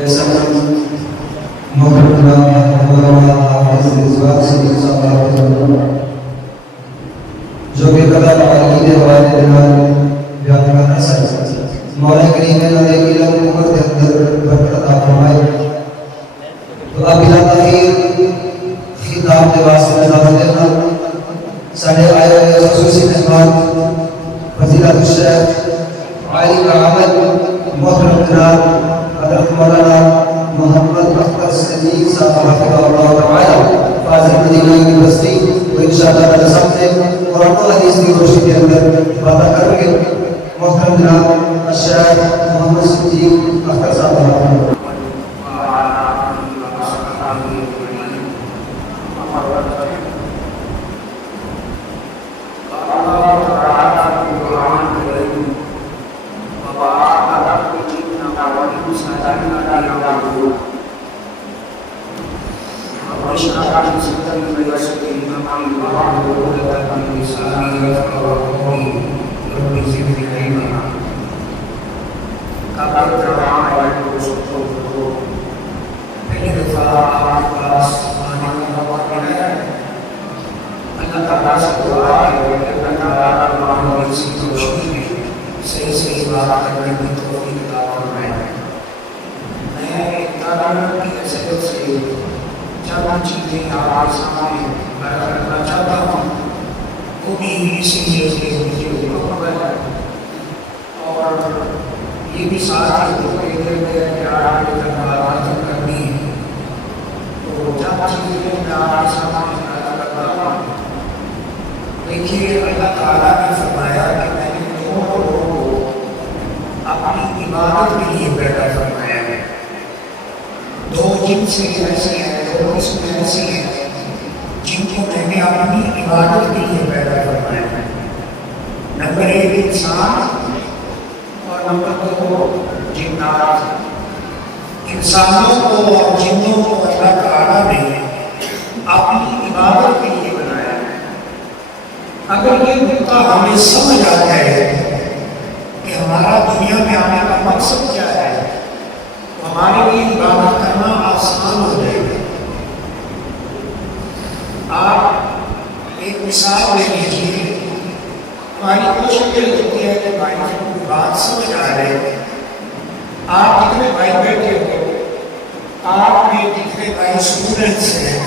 ایسا محترم حافظ رضوان صدیق صاحب جو کہ قدر عقید حوالے دلال بیان کرنا سکتا مولا کریم نے نظر علم عمر کے اندر برکت عطا فرمائے. تو اب بلا تاخیر خطاب کے واسطے میں دعوت دینا ساڑھے آئے ہوئے خصوصی مہمان فضیلت الشیخ عالی کامل محترم جناب حضرت مولانا محمد اختر صدیق صاحب حفظہ اللہ تعالی فاضل مدینہ یونیورسٹی و انشاءاللہ تعالی سامنے قرآن و حدیث کی روشنی کے اندر باتیں کر رہے ہیں. محترم جناب الشیخ محمد صدیق اختر صاحب حفظہ انسانوں کو اور جنوں کو اللہ تعالیٰ نے اپنی عبادت کے لیے بنایا ہے. اگر یہ نقطہ ہمیں سمجھ آ جائے کہ ہمارا دنیا میں آنے کا مقصد کیا ہے تو ہمارے لیے عبادت کرنا آسان ہو جائے گا. آپ ایک مثال لے لیجیے. ہماری کوشش یہ ہوتی ہے کہ بھائی بات سمجھ آ رہے ہیں. آپ جتنے بھائی بیٹھے ہو آپ میں جتنے بھائی اسٹوڈنٹس ہیں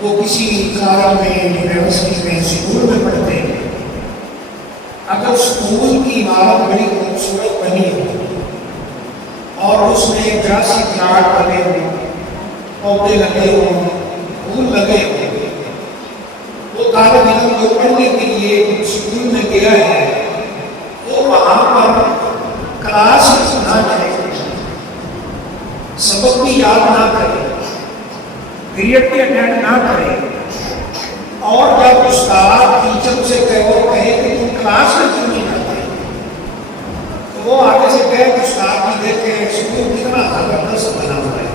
وہ کسی کالج میں یونیورسٹی میں اسکول میں پڑھتے ہیں. اگر اسکول کی عمارت بڑی خوبصورت بنی ہو اور اس میں گراسی پلاٹ بنے ہوں پودے لگے ہوں پھول لگے ہوں وہ طالب علم جو پڑھنے کے لیے اسکول میں گیا ہے وہ وہاں پر کلاس نہ کرے سبق بھی یاد نہ کرے پیریڈ بھی اٹینڈ نہ کرے اور جب استاد ٹیچر سے کہے کہ تم کلاس میں کیوں نہیں کرتے تو وہ آگے سے کہے کہ استاد بھی دیکھے اسکول کتنا زبردست بنا ہوا ہے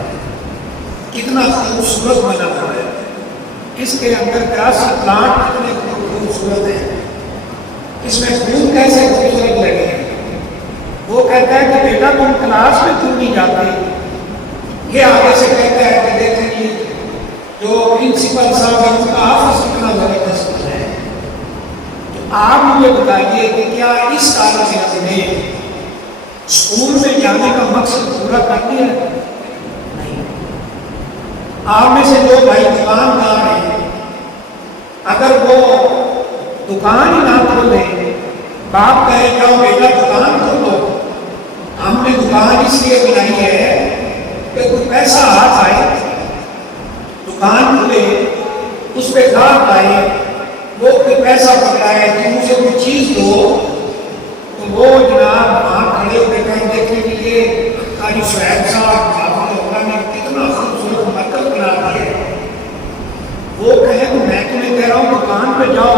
کتنا خوبصورت بنا ہوا ہے اس کے اندر گراسی پلانٹ کتنے خوبصورت ہیں اس میں پھول کیسے خوبصورت لگے ہیں. وہ کہتا ہے کہ بیٹا تم کلاس میں کیوں نہیں جاتے. یہ آگے سے کہتا ہے کہ دیکھیں جی جو پرنسپل صاحب ہے ان کا آفس کتنا زبردست ہے. تو آپ مجھے بتائیے کہ کیا اس کالج نے اسکول میں جانے کا مقصد پورا کر دیا ہے؟ نہیں. آپ میں سے جو بھائی دکاندار ہیں اگر وہ دکان ہی نہ کھولے باپ کہے جاؤ بیٹا دکان کھولو ہم نے دکان اس لیے بنائی ہے کہ کوئی پیسہ ہاتھ آئے دکان کھلے اس پہ گاہک آئے وہ کوئی پیسہ پکڑائے کہ مجھے کوئی چیز دو تو وہ جناب وہاں کھڑے ہوئے کہیں دیکھنے کے لیے قاری شعیب صاحب اللہ نے کتنا خوبصورت مرکز بنا دیا ہے. وہ کہے کہ میں تمہیں کہہ رہا ہوں دکان پہ جاؤ.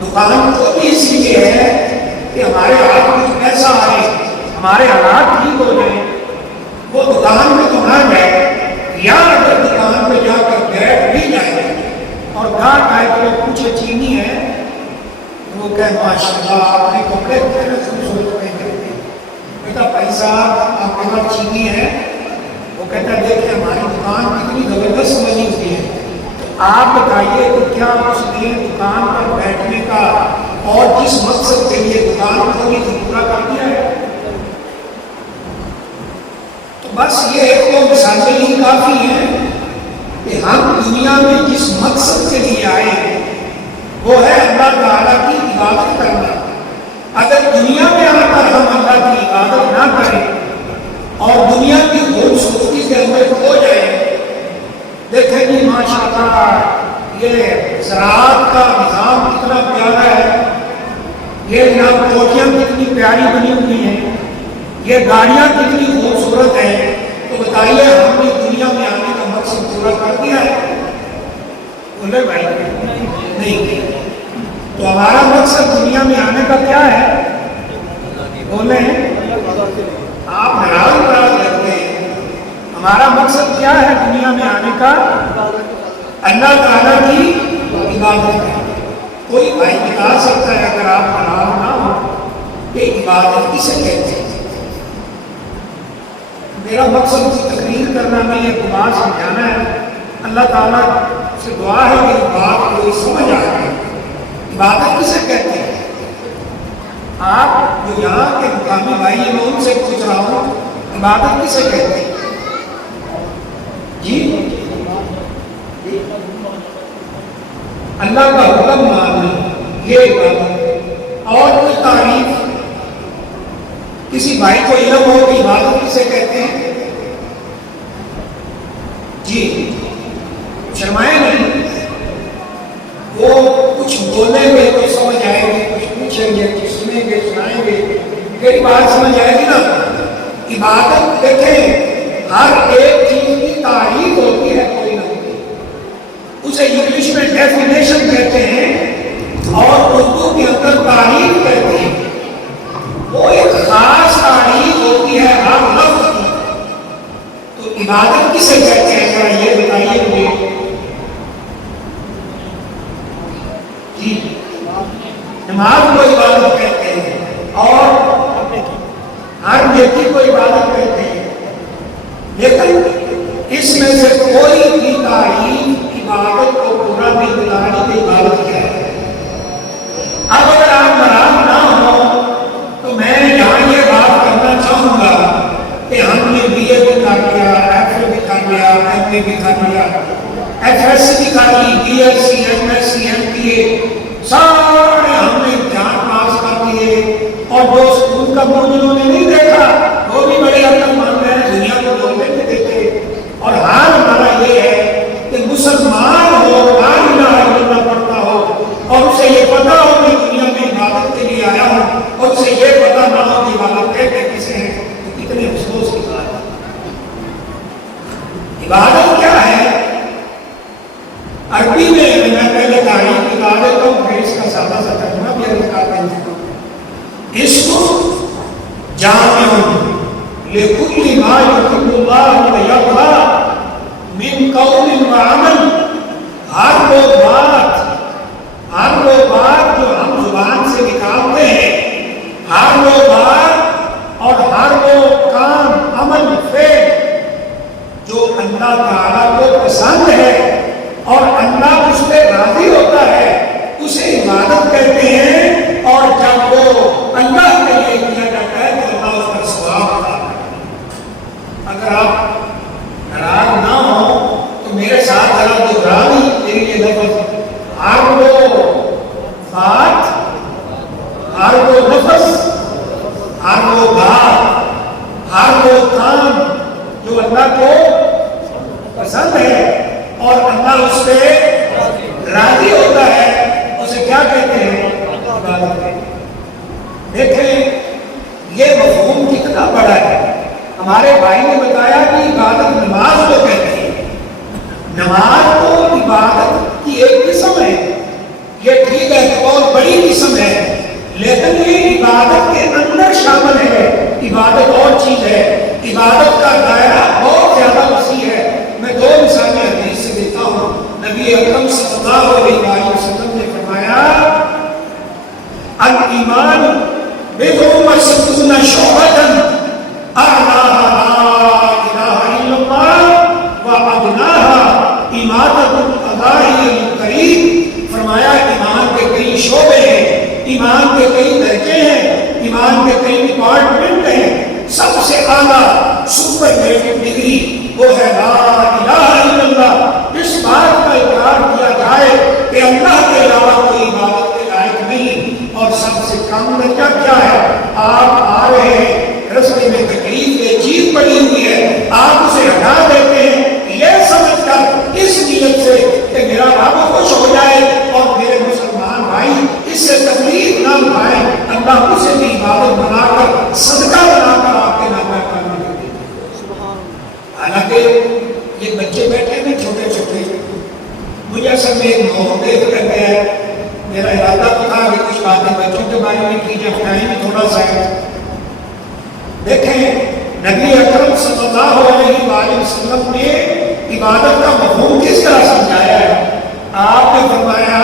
دکان تو بھی اس لیے ہے کہ ہمارے ہاتھ میں پیسہ آئے ہمارے حالات ٹھیک ہو جائیں. وہ دکان میں تو نہ جائے یا اگر دکان پہ جا کر بیٹھ بھی جائے اور گاہک آئے تو وہ پوچھے چینی ہے وہ کہے ماشاءاللہ آپ نے کپڑے کتنے خوبصورت پہنے ہوئے. بیٹا بھائی صاحب آپ کے پاس چینی ہے آپ بتائیے کہ کیا اس نے دکان پر بیٹھنے کا اور جس مقصد کے لیے دکان کھولی تھی پورا کر دیا ہے؟ تو بس یہ ایک تو مثالیں ہی کافی ہیں کہ ہم دنیا میں جس مقصد کے لیے آئے ہیں وہ ہے اللہ تعالیٰ کی عبادت کرنا۔ اگر دنیا میں آ کر ہم اللہ کی عبادت نہ کریں اور دنیا کی خوبصورتی کے اندر کھو جائیں، دیکھیں جی ماشاء اللہ یہ زراعت کا نظام کتنا پیارا ہے، یہ جناب کوٹیاں کتنی پیاری بنی ہوئی ہیں، یہ گاڑیاں کتنی خوبصورت ہیں، تو بتائیے ہم نے دنیا میں آنے کا مقصد پورا کر دیا ہے؟ بولے بھائی نہیں۔ تو ہمارا مقصد دنیا میں آنے کا کیا ہے؟ بولے آپ حیران کرتے ہیں، ہمارا مقصد کیا ہے دنیا میں آنے کا؟ اللہ تعالیٰ کی عبادت ہے۔ کوئی بھائی بتا سکتا ہے اگر آپ حیران نہ ہو کہ عبادت کسے کہتے ہیں؟ میرا مقصد کی تقریر کرنا نہیں ہے، بات سمجھانا ہے۔ اللہ تعالیٰ سے دعا ہے کہ بات کوئی سمجھ آ جائے۔ عبادت کسے کہتے ہیں؟ آپ جو یہاں کے مقامی بھائی ہیں میں ان سے پوچھ رہا ہوں، عبادت کسے کہتے ہیں؟ جی اللہ کا حکم ماننا یہ عبادت۔ اور کوئی تعریف کسی بھائی کو علم ہو کہ عبادت کسے کہتے ہیں؟ جی شرمائے نہیں، وہ کچھ بولیں گے تو سمجھ آئے گی، کچھ پوچھیں گے کچھ سنیں گے سنائیں گے، میری بات سمجھ آئے گی نا۔ عبادت دیکھیں ہر ایک چیز کی تعریف ہوتی ہے کوئی نہ کوئی، اسے انگلش میں ڈیفینیشن کہتے ہیں اور اردو کے اندر تعریف کہتے ہیں۔ وہ ایک خاص تعریف ہوتی ہے ہر لفظ کی۔ تو عبادت کسے کہتے ہیں ذرا یہ بتائیے مجھے؟ جی نماز کو عبادت کہتے ہیں اور ہر نیکی کو عبادت کہتے ہیں، لیکن اس میں سے کوئی بھی تعریف عبادت کو پورا بھی بتانے کی عبادت کیا ہے۔ اب اگر آپ ناراض نہ ہو تو میں یہاں یہ بات کرنا چاہوں گا کہ ہم نے بی اے بھی کر لیا، ایف اے بھی کر لیا، ایم اے بھی کر لیا، ایف ایس سی بھی کر لی، B S C, M S C, M P A, سارے ہم نے امتحان پاس کر لیے، اور جو اسکول کا بورڈ جنہوں نے نہیں دیکھا وہ بھی بڑے عقل مند ہیں، دنیا کو بولنے نہیں دیتے۔ اور حال ہمارا یہ ہے کہ مسلمان ہو لا الہ الا اللہ پڑھتا ہو اور اسے یہ پتا ہو کہ دنیا میں عبادت کے لیے آیا ہوں اور اسے یہ پتا نہ ہو کہ عبادت کہتے کسے ہیں، تو کتنے افسوس کی بات ہے۔ عبادت کیا ہے؟ عربی میں پہلے تعریف بتا دیتا ہوں پھر اس کا سادہ سا ترجمہ بھی عرض کر دیتا ہوں۔ اسم جامع لکل ما یحب اللہ ویرضی من قول و عمل، ہر وہ بات جو ہم زبان سے نکالتے ہیں، ہر وہ بات اور ہر وہ کام عمل فعل جو اللہ تعالیٰ کو پسند ہے اور اللہ اس پہ راضی ہوتا ہے اسے عبادت کہتے ہیں۔ اور جب وہ اللہ کے لیے کیا جاتا ہے تو اللہ اس کا ثواب ہوتا ہے۔ اگر آپ ناراض نہ ہو تو میرے ساتھ ذرا دوہرا بھی میرے لیے لفظ، ہر وہ بات، ہر وہ لفظ، ہر وہ بات، ہر وہ کام جو اللہ کو پسند ہے اور اللہ اس پہ راضی ہوتا ہے اسے کیا کہتے ہیں؟ عبادت کہتے ہیں۔ دیکھیں یہ مفہوم کتنا بڑا ہے۔ ہمارے بھائی نے بتایا کہ عبادت نماز کو کہتے ہیں، نماز تو عبادت کی ایک قسم ہے، یہ ٹھیک ہے بہت بڑی قسم ہے، لیکن یہ عبادت کے اندر شامل ہے۔ عبادت اور چیز ہے، عبادت کا دائرہ بہت زیادہ وسیع ہے۔ میں دو مثالیں حدیث سے دیتا ہوں۔ نبی اکرم صلی اللہ علیہ وسلم نے فرمایا الایمان بضع وستون شعبۃ اعلاها لا الہ الا اللہ وادناها اماطۃ الاذى کا سپرلیٹو ڈگری وہ ہے لا الہ الا اللہ. اس بات کا اقرار کیا جائے کہ اللہ کے علاوہ کوئی عبادت کے لائق نہیں. اور سب سے کم درجہ کیا ہے؟ آپ آ رہے ہیں رستے میں تکلیف دہ چیز پڑی ہوئی ہے, آپ اسے ہٹا دیتے ہیں یہ سمجھ کر اس نیت سے کہ میرا رب خوش ہو جائے اور میرے مسلمان بھائی اس سے تکلیف نہ اٹھائیں. اللہ اسے بھی عبادت بنا کر صدقہ بنا کر آپ کے نام کرنا دیتے ہیں. حالانکہ یہ بچے بیٹھے ہیں چھوٹے چھوٹے, مجھے اصل میں ایک موقع کر گیا ہے. میرا ارادہ تو تھا کہ کچھ باتیں بچوں کے بارے میں کی جائے, ٹائم میں تھوڑا سا ہے. دیکھیں نبی اکرم صلی اللہ علیہ وآلہ وسلم نے عبادت کا مفہوم کس طرح سمجھایا ہے. آپ نے فرمایا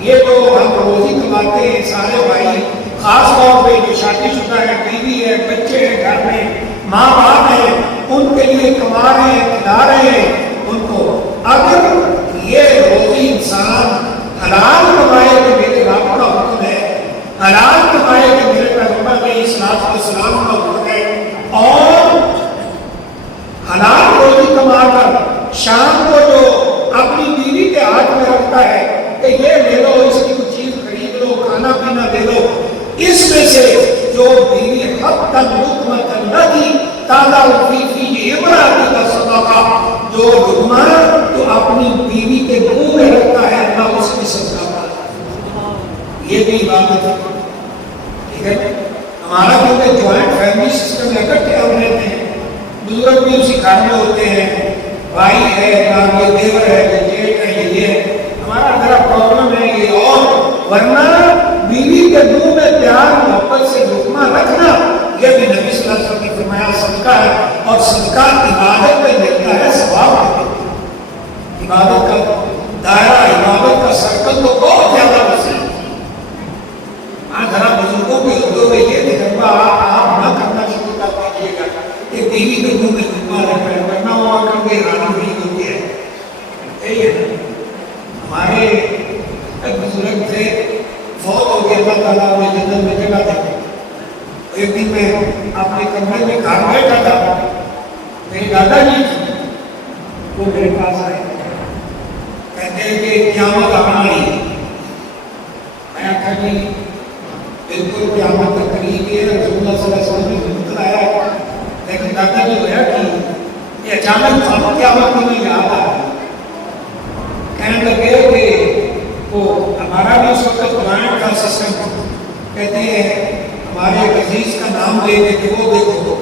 یہ جو ہم روزی کماتے ہیں سارے بھائی, خاص طور پہ جو شادی شدہ ہے, بیوی ہے, بچے ہیں گھر میں, ماں باپ ہیں, ان کے لیے کما رہے ہیں, کھلا رہے ہیں ان کو. اگر یہ روزی انسان حلال کمائے کہ میرے رب کا حکم ہے, حلال کمائے کہ میرے پیغمبر علیہ السلام کا حکم ہے, اور حلال روزی کما کر شام کو جو اپنی بیوی کے ہاتھ میں رکھتا ہے کہ یہ لے لو, اس کی کچھ چیز خرید لو, کھانا پینا دے لو, اس میں سے جو بیوی حق لقمۃ الذی تعالیٰ فی امرأتی کا صدقہ, جو لقمہ تو اپنی بیوی کے منہ میں رکھتا ہے اللہ اس کی صدقہ کرتا ہے. یہ بھی عبادت ہے. ٹھیک ہے, ہمارا کیونکہ جوائنٹ فیملی سسٹم ہے, اکٹھے ہم رہتے ہیں, بزرگ بھی اسی گھر میں ہوتے ہیں, بھائی ہے, یہ دیور ہے, یہ جیٹ ہے, یہ ہے. ہمارا ذرا پرابلم ہے یہ. اور ورنہ بیوی کے منہ میں پیار محبت سے لقمہ رکھنا یہ بھی نبی صلی اللہ علیہ وسلم نے فرمایا صدقہ ہے. اور صدقہ عبادت میں ملتا ہے, ثواب میں. عبادت کا دائرہ, عبادت کا سرکل تو بہت زیادہ وسیع ہے. ہاں ذرا بزرگوں کے ہوتے ہوئے یہ تجربہ آپ نہ کرنا شروع کر دیجیے گا کہ بیوی کے منہ میں لقمہ رکھ رہے, ورنہ وہ آ کر کے حیرانی نہیں ہوتی ہے. یہی ہے ہمارے ایک بزرگ تھے, فوت ہو گیا, اللہ تعالیٰ انہیں جنت میں جگہ دے. ایک دن میں اپنے کمرے میں گھر بیٹھا تھا, میرے دادا جی وہ میرے پاس آئے, کہتے ہیں کہ قیامت آنا ہی. میں کہا جی بالکل قیامت کا قریب ہے, رسول اللہ صلی اللہ علیہ وسلم نے بتلایا ہے, لیکن دادا جی ہوا کہ یہ اچانک قیامت کو نہیں یاد آیا. کہنے لگے کہ وہ ہمارا بھی اس وقت جوائنٹ کا سسٹم, کہتے ہیں ہمارے عزیز کا نام لے کے کہ وہ دیکھو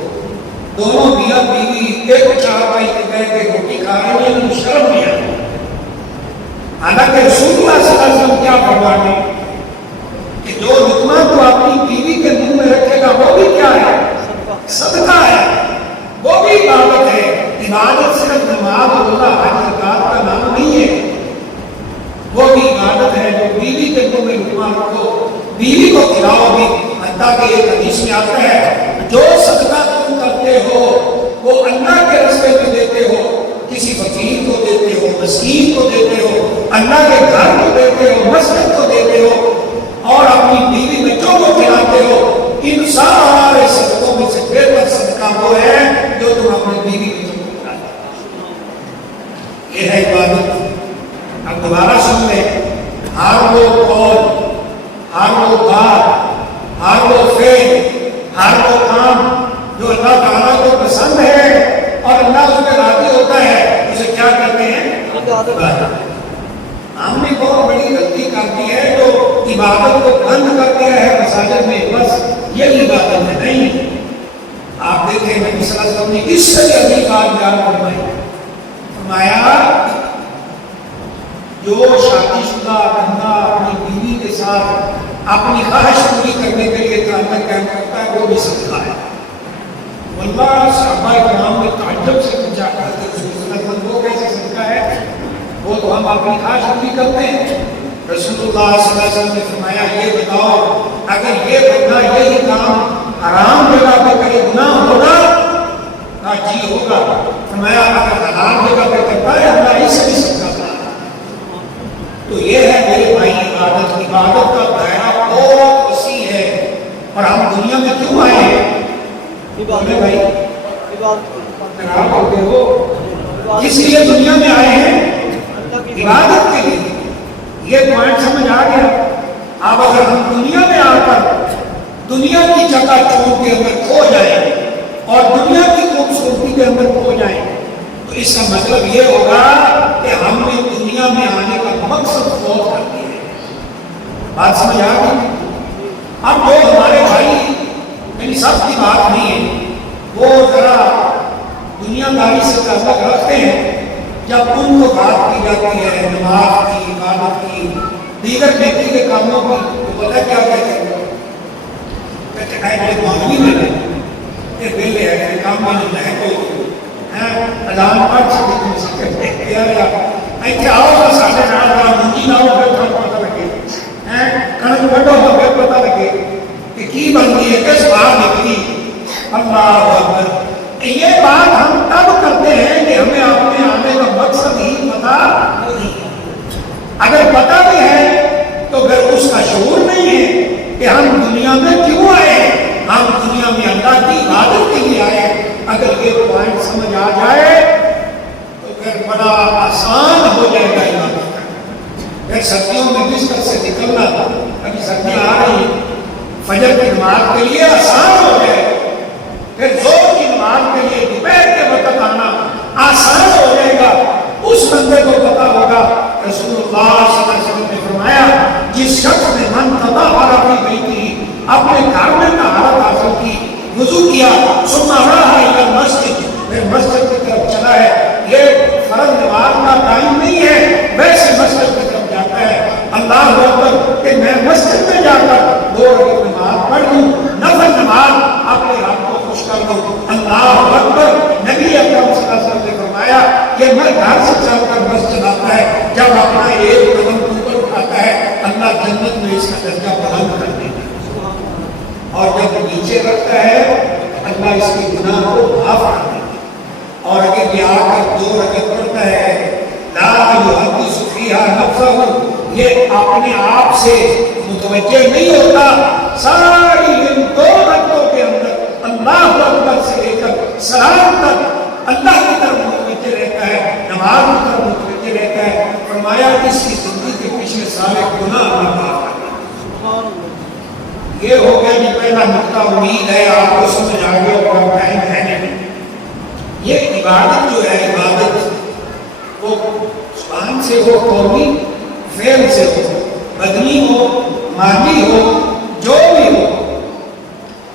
دونوں میاں بیوی ایک چارپائی پہ بیٹھ کے روٹی کھا رہے ہیں, انہیں شرم نہیں آتی. حالانکہ رسول اللہ صلی اللہ علیہ وسلم کیا فرماتے ہیں کہ جو لقمہ کو اپنی بیوی کے منہ میں رکھے گا وہ بھی کیا ہے؟ صدقہ ہے, وہ بھی عبادت ہے. عبادت صرف نماز, روزہ, حج, زکات کا نام نہیں ہے, وہ بھی عبادت ہے. جو بیوی کے منہ میں لقمہ رکھو, بیوی کو کھلاؤ بھی. حتیٰ کہ ایک حدیث میں آتا ہے جو صدقہ تم کرتے ہو وہ اللہ کے راستے میں دیتے ہو, کسی فقیر کو دیتے ہو, مسکین کو دیتے ہو, اللہ کے گھر کو دیتے ہو, مسجد کو دیتے ہو, اور اپنی بیوی بچوں کو کھلاتے ہو, ان سارے صدقوں میں سے بہتر صدقہ وہ ہے جو تم اپنی بیوی بچوں کو کھلاتے ہو. یہ ہے عبادت. اب دوبارہ سن لیں, ہر وہ قول, ہر وہ بات, ہر وہ فعل, ہر وہ کام جو اللہ تعالیٰ کو پسند ہے اور اللہ اس پہ راضی ہوتا ہے, اسے کیا کہتے ہیں؟ عبادت. ہم نے بہت بڑی غلطی کر دی ہے جو عبادت کو بند کر دیا ہے مساجد میں, بس یہی عبادت ہے. نہیں, آپ دیکھیں نبی صلی اللہ علیہ وسلم نے اس سے عظیم بات بیان فرمایا جو شادی شدہ بندہ اپنی بیوی کے ساتھ اپنی خواہش پوری کرنے کے لیے تعلق قائم کرتا ہے وہ بھی صدقہ ہے. واللہ صحابہ کرام نے تعجب سے پوچھا کہ رسول اللہ وہ کیسے صدقہ ہے؟ وہ تو ہم اپنی خواہش پوری کرتے ہیں. رسول اللہ صلی اللہ علیہ وسلم نے فرمایا یہ بتاؤ اگر یہ بندہ یہی کام حرام جگہ پہ کرے گناہ ہوگا؟ کہا جی ہوگا. فرمایا اگر حرام جگہ پہ کرتا ہے اللہ اس سے بھی صدقہ کرتا ہے. تو یہ ہے میرے بھائی عبادت. عبادت کا دائرہ بہت وسیع ہے. اور ہم دنیا میں کیوں آئے ہیں؟ بھائی خراب ہو گئے ہو. اس لیے دنیا میں آئے ہیں عبادت کے لیے. یہ پوائنٹ سمجھ آ گیا. اب اگر ہم دنیا میں آ کر دنیا کی چکا چوند کے اندر کھو جائیں اور دنیا کی خوبصورتی کے اندر کھو جائیں تو اس کا مطلب یہ ہوگا کہ ہم نے دنیا میں آنے کا مقصد فوت کر دیا ہے. بات سمجھ آ گئی. اب جو ہمارے بھائی یعنی سب کی بات نہیں ہے, وہ ذرا دنیا داری سے تعلق رکھتے ہیں. جب ان کو بات کی جاتی ہے نماز کی, عبادت کی, دیگر نیکی کے کاموں کی, تو پتہ کیا کہتے ہیں؟ کہتے ہیں کہ مولوی میں یہ ویلے ہے کام میں ہے تو اذان پڑھ سکتے کیا ایتھے آؤ گا ساڈے نال منجی لاؤ پھر پتہ لگے کنک وڈو تو پھر پتہ لگے کہ کی بنتی ہے, کس بات نکلی. اللہ اکبر. یہ بات ہم تب کرتے ہیں کہ ہمیں اپنے آنے کا مقصد ہی پتہ نہیں. اگر پتہ بھی ہے تو پھر اس کا شعور نہیں ہے کہ ہم دنیا میں کیوں آئے ہیں. ہم دنیا میں اللہ کی عبادت کے لیے آئے ہیں. اگر یہ پوائنٹ سمجھ آ جائے تو پھر بڑا آسان ہو جائے گا عبادت. پھر سردیوں میں بستر سے نکلنا, ابھی سردیاں آ رہی ہیں, فجر کی نماز کے لیے آسان ہو جائے. پھر زور کی نماز کے لیے دوپہر کے وقت آنا آسان ہو جائے گا. اس بندے کو پتا ہوگا رسول اللہ صلی اللہ علیہ وسلم نے فرمایا جس شخص نے من تطہر فی بیتہ, اپنے گھر میں طہارت حاصل کی, وضو کیا, ثم راح الی المسجد, پھر مسجد کی طرف چلا ہے. یہ فرض نماز کا ٹائم نہیں ہے, ویسے مسجد کی طرف جاتا ہے. اللہ اکبر کہ میں مسجد میں جا کر 2 رکعت نماز پڑھ لوں, نفل نماز اپنے رب کو خوش کر لوں. اللہ اکبر. نبی اکرم صلی اللہ علیہ وسلم نے فرمایا کہ میں گھر سے چل کر مسجد آتا ہے, جب اپنا ایک قدم اوپر اٹھاتا ہے اللہ جنت میں اس کا درجہ بلند کر دیتا ہے, اور جب نیچے رکھتا ہے اللہ اس کے گناہ کو معاف کر دیتا ہے. اور اگر یہ آ کر 2 رکعت پڑھتا ہے لا یحدث فیہا نفسہ, یہ اپنے آپ سے متوجہ نہیں ہوتا, ساری ان 2 رکعتوں کے اندر اللہ اکبر سے لے کر سلام تک اللہ کی طرف متوجہ رہتا ہے, نماز کی طرف متوجہ رہتا ہے. فرمایا اس کی زندگی کے پچھلے سارے گناہ اللہ معاف کر دیتا ہے. یہ ہو گیا کہ پہلا نقطہ. امید ہے آپ کو سمجھ آ گیا اور ٹائم ہے نہیں. یہ عبادت جو ہے عبادت وہ زبان سے ہو, قولی فعل سے ہو, بدنی ہو, مالی ہو, جو بھی ہو,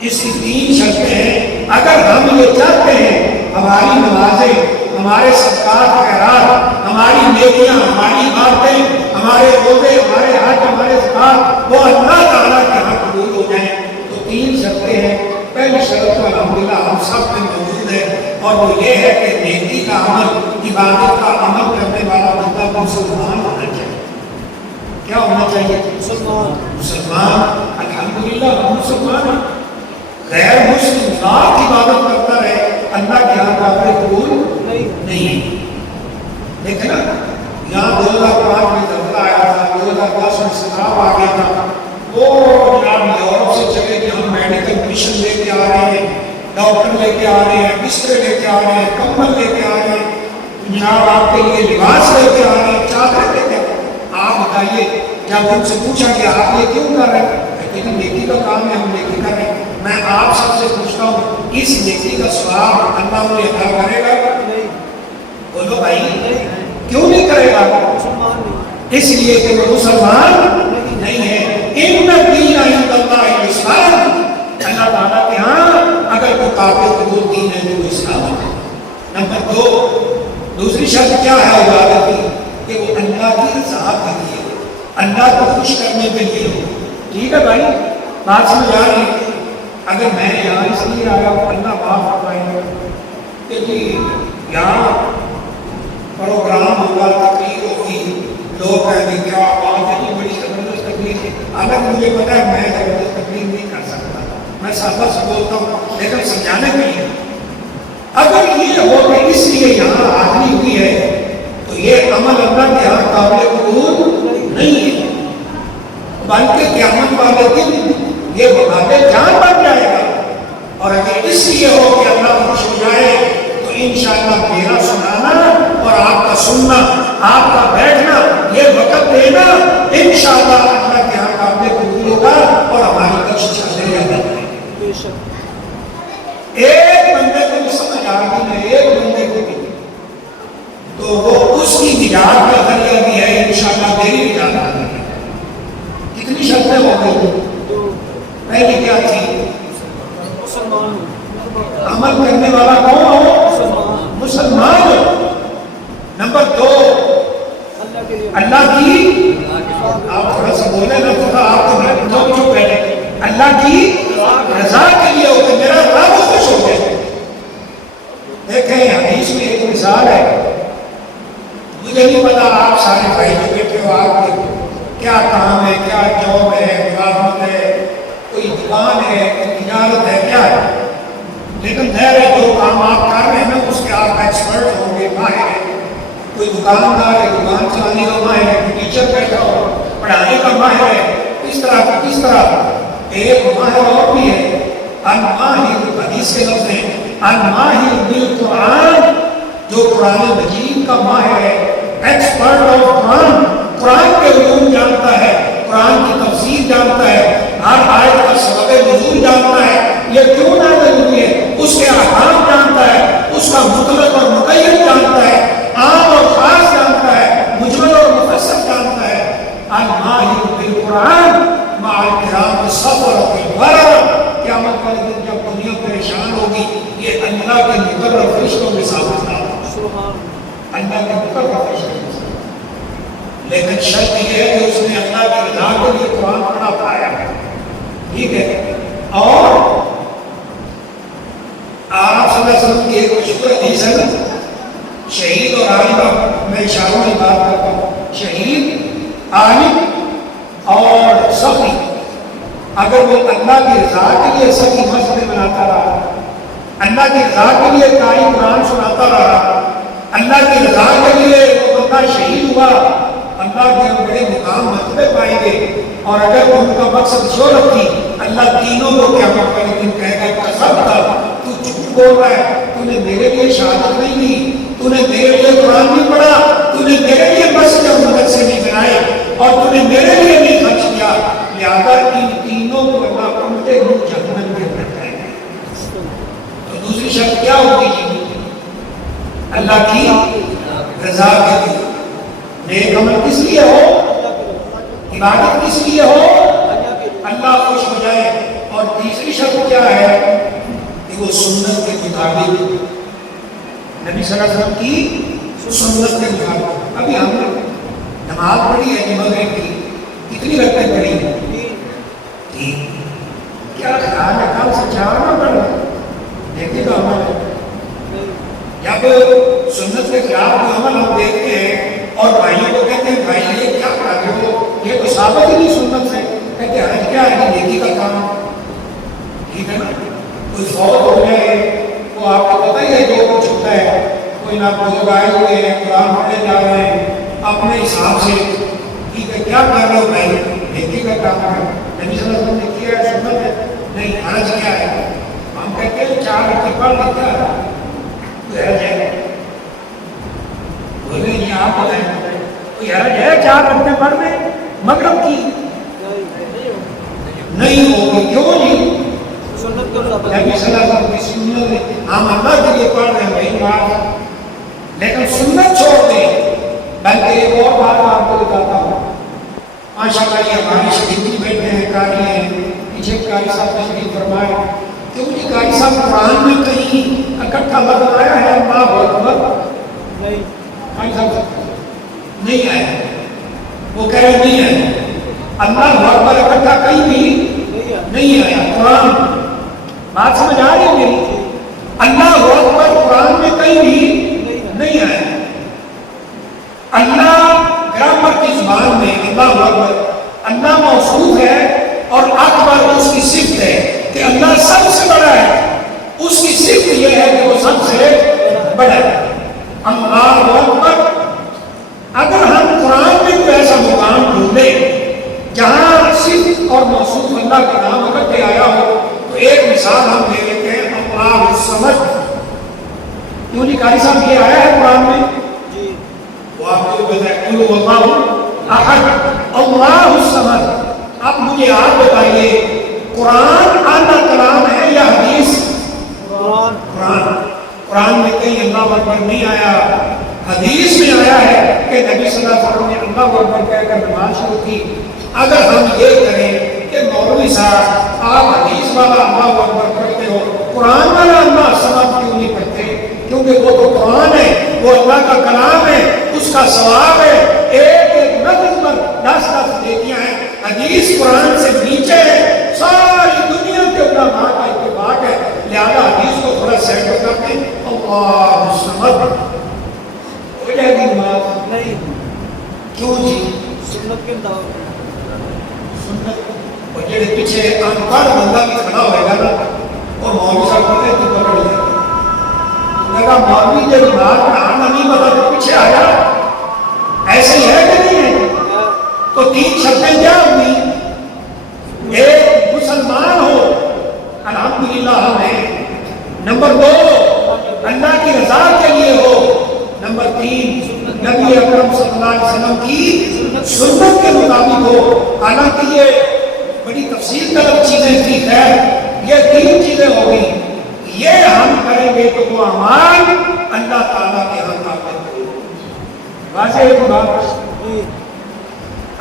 اس کی 3 شرطیں ہیں. اگر ہم یہ چاہتے ہیں ہماری نمازیں, ہمارے صدقات خیرات, ہماری نیکیاں, ہماری باتیں, ہمارے روزے, ہمارے حج, ہمارے زکات وہ اللہ تعالیٰ کے ہاں قبول ہو جائیں تو 3 شرطیں ہیں. پہلی شرط تو الحمدللہ ہم سب میں موجود ہے, اور وہ یہ ہے کہ نیکی کا عمل, عبادت کا عمل کرنے والا بندہ مسلمان ہونا چاہیے. کیا ہونا چاہیے؟ مسلمان. الحمدللہ ہم مسلمان ہیں. غیر مسلم ذات عبادت کرتا رہے اللہ کے ہاں قابل قبول نہیں. دیکھنا یہاں 2005 میں زلزلہ آیا تھا, 2010 میں سیلاب آ گیا تھا. وہ جناب یورپ سے چلے کہ ہم میڈیکل مشن لے کے آ رہے ہیں, ڈاکٹر لے کے آ رہے ہیں, بستر لے کے آ رہے ہیں, کمبل لے کے آ رہے ہیں, جناب آپ کے لیے لباس لے کے آ رہے ہیں, چادر لے کے آ رہے ہیں. آپ بتائیے جب ان سے پوچھا کہ آپ یہ کیوں کر رہے ہیں, لیکن نیکی کا کام ہے, ہم نیکی کر رہے ہیں. میں آپ سب سے پوچھتا ہوں اس نیکی کا ثواب اللہ مجھے عطا کرے گا؟ بولو بھائی, کیوں نہیں کرے گا؟ اس لیے کہ وہ مسلمان نہیں ہے. ان الدین عند اللہ الاسلام, اللہ تعالیٰ کے ہاں اگر کوئی قابل قبول دین ہے تو اسلام ہے. نمبر 2, دوسری شرط کیا ہے عبادت کی؟ کہ وہ اللہ کی رضا کے لیے ہو, اللہ کو خوش کرنے کے لیے ہو. ٹھیک ہے بھائی, بات سمجھ آ رہی ہے؟ اگر میں یہاں اس لیے آیا ہوں اللہ معاف فرمائے گا کہ جی یہاں پروگرام ہوگا, تقریر ہوگی, لوگ کہیں گے کیا بات ہے, بڑی زبردست تقریر ہے. اگر مجھے پتا ہے میں زبردست تقریر نہیں کر سکتا, میں سادہ سے بولتا ہوں, لیکن سمجھانے کے لیے اگر یہ ہو کہ اس لیے یہاں حاضری ہوئی ہے تو یہ عمل اللہ کے یہاں قابل قبول نہیں ہے, بلکہ قیامت والے دن یہ بڑھاتے جان بن جائے گا. اور اگر اس لیے ہو کہ اللہ خوش ہو جائے انشاءاللہ میرا سنانا اور آپ کا سننا، آپ کا بیٹھنا، یہ وقت دینا انشاءاللہ اللہ کے یہاں قابل قبول ہوگا اور ہماری بخش چلے جانا ہے۔ ایک بندے کو بھی سمجھ آ گئی ہے، ایک بندے کو بھی، تو وہ اس کی نجات کا ذریعہ بھی ہے انشاءاللہ میری نجات کا ذریعہ۔ کتنی شرطیں ہو گئی؟ پہلی کیا تھی؟ عمل کرنے والا کون ہو؟ مسلمان ہو۔ نمبر 2 اللہ کی، آپ تھوڑا سا بولے نا، تھوڑا آپ کو پہلے اللہ کی رضا کے لیے ہو کہ میرا رب خوش ہو جائے۔ دیکھیں حدیث میں ایک مثال ہے، مجھے نہیں پتا آپ سارے بھائی جو بیٹھے ہو آپ کے کیا کام ہے، کیا جاب ہے، ملازمت ہے، کوئی دکان ہے، کوئی تجارت ہے، کیا ہے، لیکن ظاہر ہے جو کام آپ کر رہے ہیں نا اس کے آپ ایکسپرٹ ہوں گے، ماہر ہے۔ کوئی دکاندار ہے، دکان چلانے کا ماہر ہے، کوئی ٹیچر بیٹھا ہو پڑھانے کا ماہر ہے، کس طرح ایک ماہر اور بھی ہے، الماہر، حدیث کے لفظ ہیں الماہر بالقرآن، جو قرآن مجید کا ماہر ہے، ایکسپرٹ آف قرآن، قرآن کے علوم جانتا ہے، قرآن کی تفسیر جانتا ہے، ہر آیت کا سبب نزول جانتا ہے، یہ کیوں نازل ہوئی ہے، اس کے احکام جانتا ہے، اس کا مطلق اور مقید جانتا ہے، عام اور خاص جانتا ہے، مجمل اور مفصل جانتا ہے۔ الماہر بالقرآن مع الکرام الصبر والبرر، قیامت والے دن جب دنیا پریشان ہوگی یہ اللہ کے مقرر فرشتوں کے ساتھ ہوگا، اللہ کے مقرر فرشتوں کے ساتھ۔ لیکن شرط یہ ہے کہ اس نے اللہ کی رضا کے لیے قرآن پڑھا پایا، ٹھیک ہے۔ اور آپ صلی اللہ علیہ وسلم کی ایک مشہور حدیث ہے نا، شہید اور عالم، میں اشاروں میں بات کرتا ہوں، شہید، عالم اور سخی، اگر وہ اللہ کی رضا کے لیے سخی مسجد بناتا رہا، اللہ کی رضا کے لیے قاری قرآن سناتا رہا، اللہ کی رضا کے لیے وہ بندہ شہید ہوا، اللہ کے بڑے مقام مرتبے پائیں گے۔ اور اگر ان کا مقصد شہرت تھی، اللہ تینوں کو قیامت والے دن کہے گا قسم تھا تو جھوٹ بول رہا ہے، تو نے میرے لیے شہادت نہیں دی، تو نے میرے لیے قرآن نہیں پڑھا، تو نے میرے لیے مسجد اور مدرسے نہیں بنائے، اور تو نے میرے لیے نہیں خرچ کیا، لہذا ان تینوں کو اللہ الٹے منہ جہنم میں بھیجائے گا۔ تو دوسری شرط کیا ہوگی جی؟ اللہ کی رضا کے لیے، نیک عمل کس لیے ہو، عبادت کس لیے ہو، اللہ خوش ہو جائے۔ اور تیسری شرط کیا ہے کہ وہ سنت کے مطابق، نبی صلی اللہ علیہ وسلم کی سنت کے مطابق۔ ابھی ہم نے نماز پڑھی ہے مغرب کی، کتنی رکعتیں پڑھی ہیں؟ 3۔ کیا خیال ہے کل سے 4 نہ پڑھنا؟ دیکھے گا عمل ہے، جب سنت کے خلاف کوئی عمل ہم دیکھتے ہیں اور بھائیوں کو کہتے ہیں بھائی یہ کیا کر رہے ہو، یہ تو ثابت ہی نہیں سنت سے، کہتے ہیں حج کیا ہے، نیکی کا کام، ٹھیک ہے نا۔ کوئی فوت ہو جائے، وہ آپ کو پتہ ہی ہے جو کچھ ہوتا ہے، کوئی نہ بزرگ آئے ہوئے ہیں، قرآن پڑھنے جا رہے ہیں اپنے حساب سے، ٹھیک ہے، کیا کر رہے ہو بھائی، نیکی کا کام ہے، نبی صلی اللہ علیہ وسلم نے کیا ہے، سنت ہے، نہیں حج کیا ہے، ہم کہتے ہیں 4 رکعتیں پڑھ لیتا ہے، کوئی حج ہے، بولے یہ آپ بتائیں، کوئی حج ہے 4 رکعتیں پڑھ میں مغرب کی؟ نہیں ہوگی، کیوں نہیں؟ نبی صلی اللہ علیہ وسلم کی سنت ہے، ہم اللہ کے لیے پڑھ رہے ہیں بھائی بات، لیکن سنت چھوڑ دیں۔ بلکہ ایک اور بات آپ کو بتاتا ہوں، ماشاءاللہ یہ ہمارے شہید بیٹھے ہیں، قاری ہیں، پیچھے قاری صاحب تشریف فرمائے، کیوں جی قاری صاحب قرآن میں کہیں اکٹھا لفظ آیا ہے اللہ اکبر؟ نہیں، قاری صاحب نہیں آیا، وہ کہہ رہے نہیں آیا، اللہ اکبر اکٹھا کہیں بھی نہیں آیا قرآن، بات سمجھ آ رہی ہے میری؟ اللہ اکبر قرآن میں کہیں بھی نہیں آیا۔ اللہ گرامر کی زبان میں اللہ اکبر، اللہ موصوف ہے اور اکبر اس کی صفت ہے کہ اللہ سب سے بڑا ہے، اس کی صفت یہ ہے کہ وہ سب سے بڑا ہے، اللہ اکبر۔ اگر ہم قرآن میں کوئی ایسا مقام ڈھونڈیں جہاں صفت اور موصوف اللہ کا نام اکٹھے آیا ہو، تو ایک مثال ہم لے لیتے ہیں اللہ الصمد، کیوں نہیں قاری صاحب یہ آیا ہے قرآن میں؟ وہ آپ کو بتائیں قل هو اللہ احد اللہ الصمد. اب مجھے آپ بتائیے قرآن آنا کلام ہے یا حدیث؟ قرآن میں کہیں اللہ اکبر نہیں آیا. حدیث میں آیا ہے کہ نبی صلی اللہ علیہ وسلم نے اللہ اکبر کہہ کر نماز شروع کی. اگر ہم یہ کریں کہ مولوی صاحب آپ حدیث والا اللہ اکبر کرتے ہو, قرآن والا اللہ الصمد کیوں نہیں کرتے؟ کیونکہ وہ تو قرآن ہے, وہ اللہ کا کلام ہے, اس کا ثواب ہے. ایک ایک لفظ پر 10 نیکیاں ہیں. حدیث قرآن سے نیچے ہے, ساری دنیا کے علماء کا اتفاق ہے. لہذا حدیث کو تھوڑا سیٹ کرتے ہیں. اللہ الصمد ہو جائے گی بات نہیں. کیوں جی؟ سنت کے مطابق سنت اور جڑے پیچھے ان پڑھ بندہ بھی کھڑا ہوئے گا نا, اور مولوی صاحب کو تو پکڑ لے گا. مولوی جب بات پڑھانا نہیں پتا تو پیچھے آ جا. ایسے ہی ہے کہ نہیں ہے؟ تو 3 شرطیں کیا ہوئی؟ ایک مسلمان ہو, الحمدللہ ہم ہیں. نمبر 2 اللہ کی رضا کے لیے ہو. نمبر 3 نبی اکرم صلی اللہ علیہ وسلم کی سنت کے مطابق ہو. حالانکہ یہ بڑی تفصیل طلب چیزیں تھی. خیر یہ 3 چیزیں ہو گئی. یہ ہم کریں گے تو وہ اعمال اللہ تعالیٰ کے ہاں قابل ہے. واضح ہے بات؟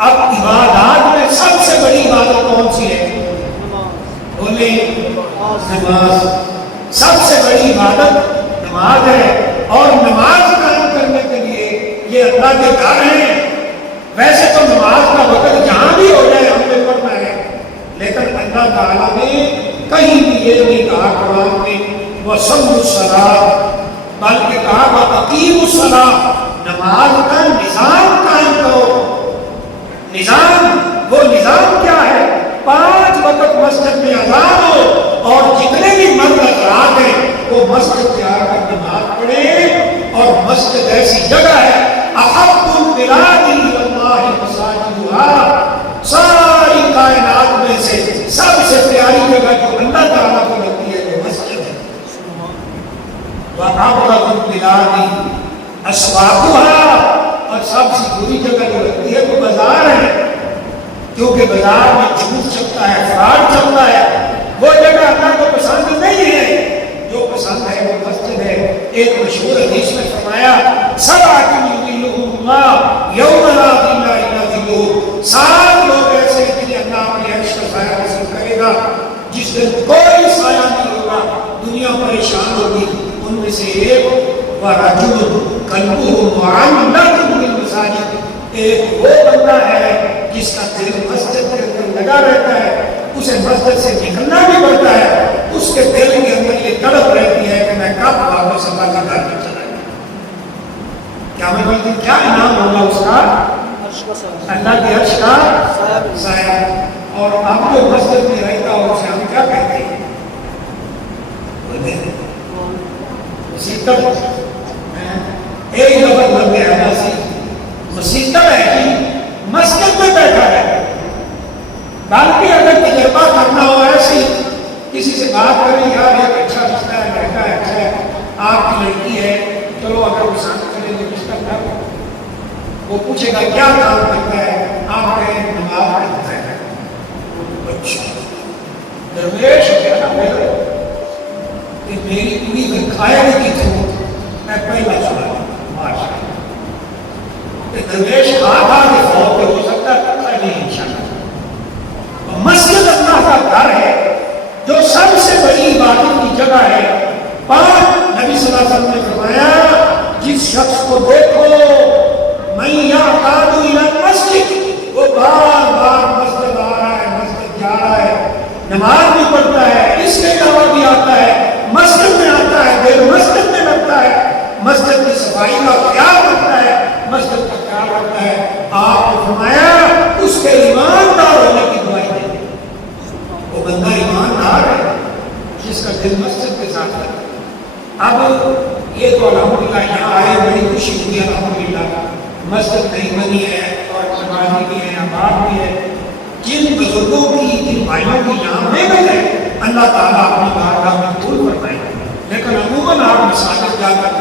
اب عبادات میں سب سے بڑی عبادت کون سی ہے؟ بولے نماز. سب سے بڑی عبادت نماز ہے. اور نماز قائم کرنے کے لیے یہ اللہ کے گھر ہیں. ویسے تو نماز کا وقت جہاں بھی ہو جائے ہم نے پڑھنا ہے, لیکن اللہ تعالیٰ نے کہیں بھی یہ نہیں کہا قرآن میں وَصَلُّوا الصَّلَاةَ, بلکہ کہا وَأَقِیمُوا الصَّلَاةَ, نماز کا نظام قائم کرو. نظام, وہ نظام کیا ہے؟ 5 وقت مسجد میں اذان ہو اور جتنے بھی مرد حضرات ہیں وہ مسجد تیار کر نماز پڑھیں. اور مسجد ایسی جگہ ہے احب البلاد الی اللہ مساجدها, ساری کائنات میں سے سب سے پیاری جگہ جو اللہ تعالیٰ کو لگتی ہے وہ مسجد ہے. وَأَبْغَضُ الْبِلَادِ أَسْوَاقُهَا, اور سب سے بری جگہ جو لگتی ہے وہ بازار ہے, کیونکہ بازار میں جھوٹ چلتا ہے, فراڈ چلتا ہے. وہ جگہ اللہ کو پسند نہیں ہے. جو پسند ہے وہ مسجد ہے. ایک مشہور حدیث میں فرمایا 7 یظلهم اللہ یوم لا ظل الا ظلہ, 7 لوگ ایسے ہیں جنہیں اللہ اپنے عرش کا سایہ نصیب کرے گا جس دن کوئی سایہ نہیں ہوگا, دنیا پریشان ہوگی. ان میں سے ایک وَرَجُلٌ قَلْبُهُ مُعَلَّقٌ بِالْمَسَاجِدِ, ایک وہ بندہ ہے جس کا دل مسجد کے اندر لگا رہتا ہے, اسے مسجد سے نکلنا بھی پڑتا ہے. اس کے دل کے اندر یہ تڑپ رہتی ہے کہ میں کب واپس اللہ کا گھر میں چلا جاؤں. کیا میں کیا انعام ہوگا اس کا؟ اللہ کے عرش کا سایہ. اور آپ جو مسجد میں رہتا ہو اسے ہم کیا کہتے ہیں؟ مسیطر. ایک لفظ لگ گیا ہے مسیطر ہے کہ مسجد میں بیٹھا ہے. باقی اگر تجربہ کرنا ہو ایسے کسی سے بات کریں, یار ایک اچھا رشتہ ہے, بیٹھا ہے, اچھا ہے, آپ کی لڑکی ہے, چلو اگر پسند کریں تو رشتہ کر. وہ پوچھے گا کیا کام کرتا ہے, آپ کہیں نماز پڑھتا ہے. اچھا درویش کہنا میرے کہ میری پوری دکھائے کی تھو میں پہلا چلا ماشاء اللہ. درویش آدھا کے فوق ہو سکتا ہے نہیں انشاءاللہ. مسجد اللہ کا گھر ہے جو سب سے بڑی عبادت کی جگہ ہے. 5 نبی صلی اللہ علیہ وسلم نے فرمایا جس شخص کو دیکھو من یعتاد الی المسجد, وہ بار بار مسجد آ رہا ہے, مسجد جا رہا ہے, نماز بھی پڑھتا ہے, اس کے علاوہ بھی آتا ہے, مسجد میں آتا ہے, دل مسجد میں لگتا ہے, مسجد کی صفائی کا خیال رکھتا ہے, مسجد کا خیال رکھتا ہے. آپ نے فرمایا اس کے ایماندار ہونے کی دعائی دے. وہ بندہ ایماندار ہے جس کا دل مسجد کے ساتھ ہے. اب یہ تو الحمدللہ یہاں آئے بڑی خوشی ہوئی الحمدللہ. مسجد نہیں بنی ہے اور نمازی بھی ہے, آباد بھی ہے. جن بزرگوں کی, جن بھائیوں کی یہاں محنت ہے اللہ تعالیٰ اپنی بارگاہ میں قبول فرمائے. لیکن عموماً آپ مساجد جا کر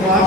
5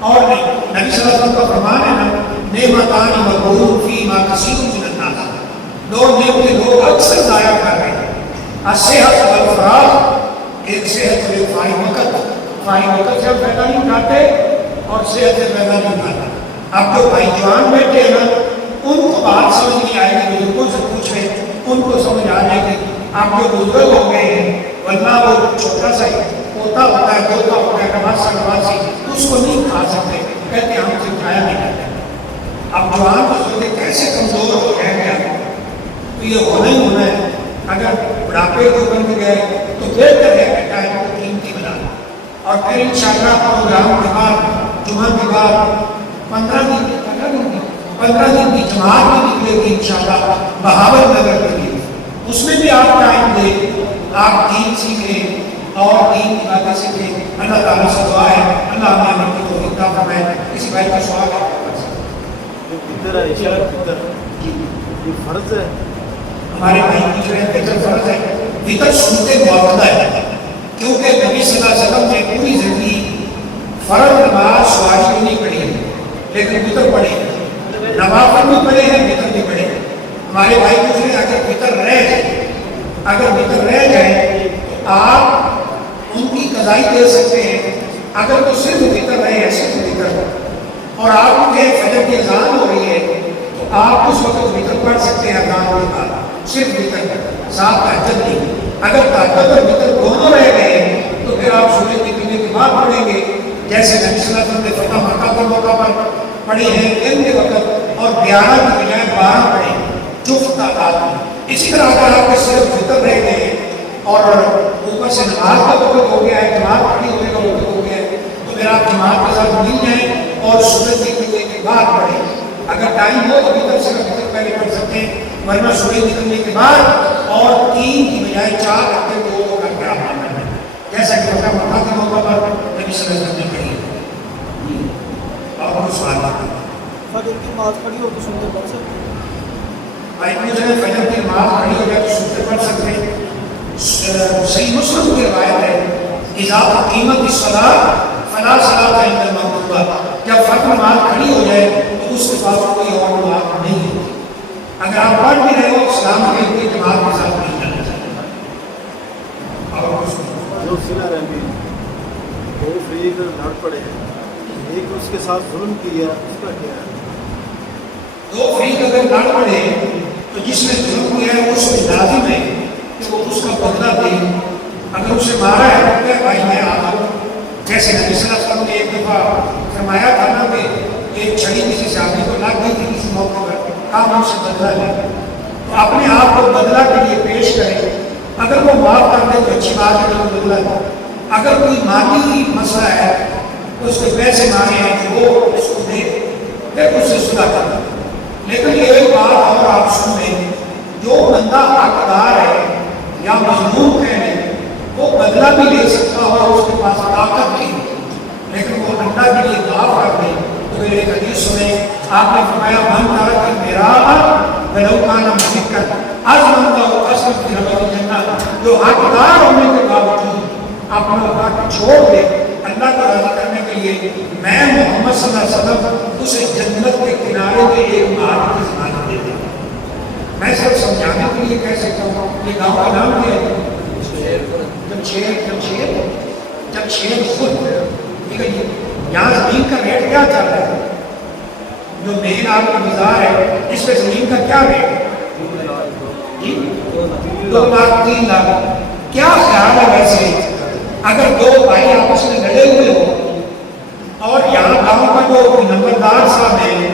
اور نہیں, نبی صلی اللہ علیہ وسلم کا فرمان ہے نا, نعمتان مغبون فیما کثیر من الناس, دو نعمتیں لوگ اکثر ضائع کر رہے ہیں, الصحت والفراغ, ایک صحت سے فائدہ وقت سے پیدا نہیں اٹھاتے اور صحت سے پیدا نہیں اٹھاتا. اب جو بھائی جوان بیٹھے ہیں نا, ان کو بات سمجھ نہیں آئے گی, بزرگوں سے پوچھیں ان کو سمجھ آ جائے گی. آپ جو بزرگ ہو گئے ہیں, ورنہ وہ چھوٹا سا پوتا ہوتا ہے, پوتا ہوتا ہے نواسی, اس کو نہیں کھا سکتے, کہتے ہم سے کھایا نہیں جاتا. اب جوان بزرگ کیسے کمزور ہو جائیں گے, تو یہ ہونا ہی ہونا ہے. اگر بڑھاپے کو بن گئے تو بہتر ہے کہ ٹائم کو قیمتی بنا, اور پھر انشاءاللہ پروگرام کے بعد جمعہ کے بعد 15 دن کی جماعت بھی نکلے گی انشاءاللہ بہاول نگر کے لیے. اس میں بھی آپ ٹائم دیں, آپ دین سیکھیں اور دین کی باتیں سیکھیں. اللہ تعالیٰ سے دعا ہے اللہ ہمیں کی توفیق عطا فرمائے. کسی بھائی کا سوال ہے؟ یہ فرض ہے ہمارے بھائی کی جو ہے فطر فرض ہے. فطر سنت موقع ہے, کیونکہ نبی صلی اللہ علیہ وسلم نے پوری زندگی فرض نماز سواری نہیں پڑھی ہے, لیکن فطر پڑھی ہے. نوافل بھی پڑھے ہیں, فطر بھی پڑھے ہیں. ہمارے بھائی پوچھ رہے ہیں اگر فطر رہ جائے تو آپ ان کی قضائی دے سکتے ہیں. اگر تو صرف فطر رہے, صرف فطر, اور آپ کے فجر کی اذان ہو رہی ہے تو آپ اس وقت فطر پڑھ سکتے ہیں اذان کے بعد, صرف فطر, ساتھ تہجد نہیں. اگر تہجد اور فطر دونوں رہ گئے تو پھر آپ سورج نکلنے کے بعد پڑھیں گے, جیسے نبی صلی اللہ علیہ وسلم نے فتح مکہ کے موقع پر پڑھی ہے علم کے وقت, اور 11 کی بجائے 12 پڑھے جفت تعداد میں. اسی طرح اگر آپ کے صرف فطر رہ گئے اور اوپر سے نماز کا وقت ہو گیا ہے, جماعت پڑھی ہونے کا وقت ہو گیا ہے, تو پھر آپ جماعت کے ساتھ مل جائیں اور سورج نکلنے کے بعد پڑھیں. اگر ٹائم ہو تو فطر سے فطر پہلے پڑھ سکتے ہیں, ورنہ سورج نکلنے کے بعد اور 3 کی بجائے 4 رکعتیں 2 کر کے آپ پڑھیں, جیسا کہ فتح مکہ کے موقع پر نبی صلی اللہ علیہ وسلم نے پڑھی ہے. اور کوئی سوال نہیں؟ فجر کی نماز پڑھی ہو تو سنتے پڑھ سکتے ہیں. بھائی مجھے فجر کی نماز پڑھی ہو جائے تو سنتے پڑھ سکتے ہیں. صحیح مسلم کی روایت ہے, اذا اقیمت الصلاۃ فلا صلاۃ الا المکتوبہ, جب فرض نماز کھڑی ہو جائے تو اس کے پاس کوئی اور نماز نہیں ہوتی. اگر آپ پڑھ بھی رہے ہو اسلام کے لیے جماعت کے ساتھ نہیں جانا چاہیے. اور جو سلا رہی وہ فریق لڑ پڑے ہیں, ایک اس کے ساتھ ظلم کیا, اس کا کیا ہے؟ 2 فریق اگر لڑ پڑے تو جس نے ظلم کیا ہے اس میں لازم ہے کہ وہ اس کا بدلہ دے. اگر اسے مارا ہے تو کہ بھائی میں آتا ہوں, جیسے نبی صلی اللہ علیہ وسلم نے ایک دفعہ فرمایا تھا نا کہ ایک چھڑی کسی صحابی کو لگ گئی تھی کسی موقع پر, کام ہم سے بدلہ لے, تو اپنے آپ کو بدلہ کے لیے پیش کرے. اگر وہ معاف کر دے تو اچھی بات ہے, وہ بدلہ دے. اگر کوئی مالی مسئلہ ہے تو اس کے پیسے مانگے ہیں کہ وہ اس کو دے, پھر اس سے صلح کر دے. لیکن یہ ایک بات اور آپ سن لیں, جو بندہ حقدار ہے یا مظلوم ہے وہ بدلہ بھی لے سکتا ہو, اس کے پاس طاقت نہیں, لیکن وہ اللہ کے لیے معاف کر دے. تو میرے ایک حدیث سنیں, آپ نے فرمایا من ترک المراء ولو کان محقا اضمن له قسم فی رب الجنہ, جو حقدار ہونے کے باوجود اپنا حق چھوڑ دے اللہ کو راضی کرنے کے لیے, میں محمد صلی اللہ علیہ وسلم اسے جنت کے کنارے پہ ایک مار کی ضمانت دیتا ہوں. میں صرف سمجھانے کے لیے کہہ سکتا ہوں. یہ گاؤں کا نام کیا ہے؟ جمشید خود. ٹھیک ہے جی, یہاں زمین کا ریٹ کیا چل رہا ہے؟ جو مین آپ کا مزار ہے اس پہ زمین کا کیا ریٹ؟ 2 لاکھ 3 لاکھ. کیا خیال ہے ویسے اگر 2 بھائی آپس میں لڑے ہوئے ہو اور یہاں گاؤں کا جو نمبردار صاحب ہے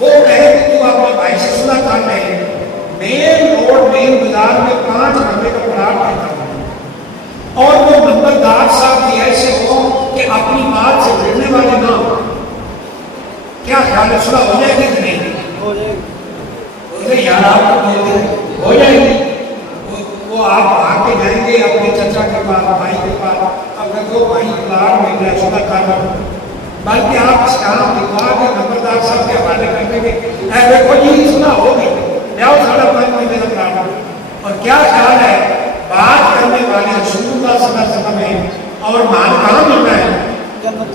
وہ کہے کہ تو اپنے بھائی سے صلح کر لے, مین روڈ مین بازار میں 5 گھنٹے کا پلاٹ دیتا ہوں, اور وہ نمبردار صاحب بھی ایسے ہو کہ اپنی بات سے بڑھنے والے نہ ہو, کیا خیال ہے صلح ہو جائے گی کہ نہیں؟ ہو جائے گی. یار آپ کو بولتے ہو جائے گی. وہ آپ آ کے جائیں گے اپنے چچا کے پاس, بھائی کے پاس, اگر 2 بھائی پلاٹ میں گیا صلح کر رہا ہوں, بلکہ آپ اس کام دکھوا کے نمبردار صاحب کے حوالے کر دیں گے, اے دیکھو جی صلح ہوگی, لیاؤ 5.5 مہینے کا پلاٹ. اور کیا خیال ہے بات کرنے والے رسول اللہ صلی اللہ علیہ وسلم ہیں, اور مال کہاں ملنا ہے؟ جنت.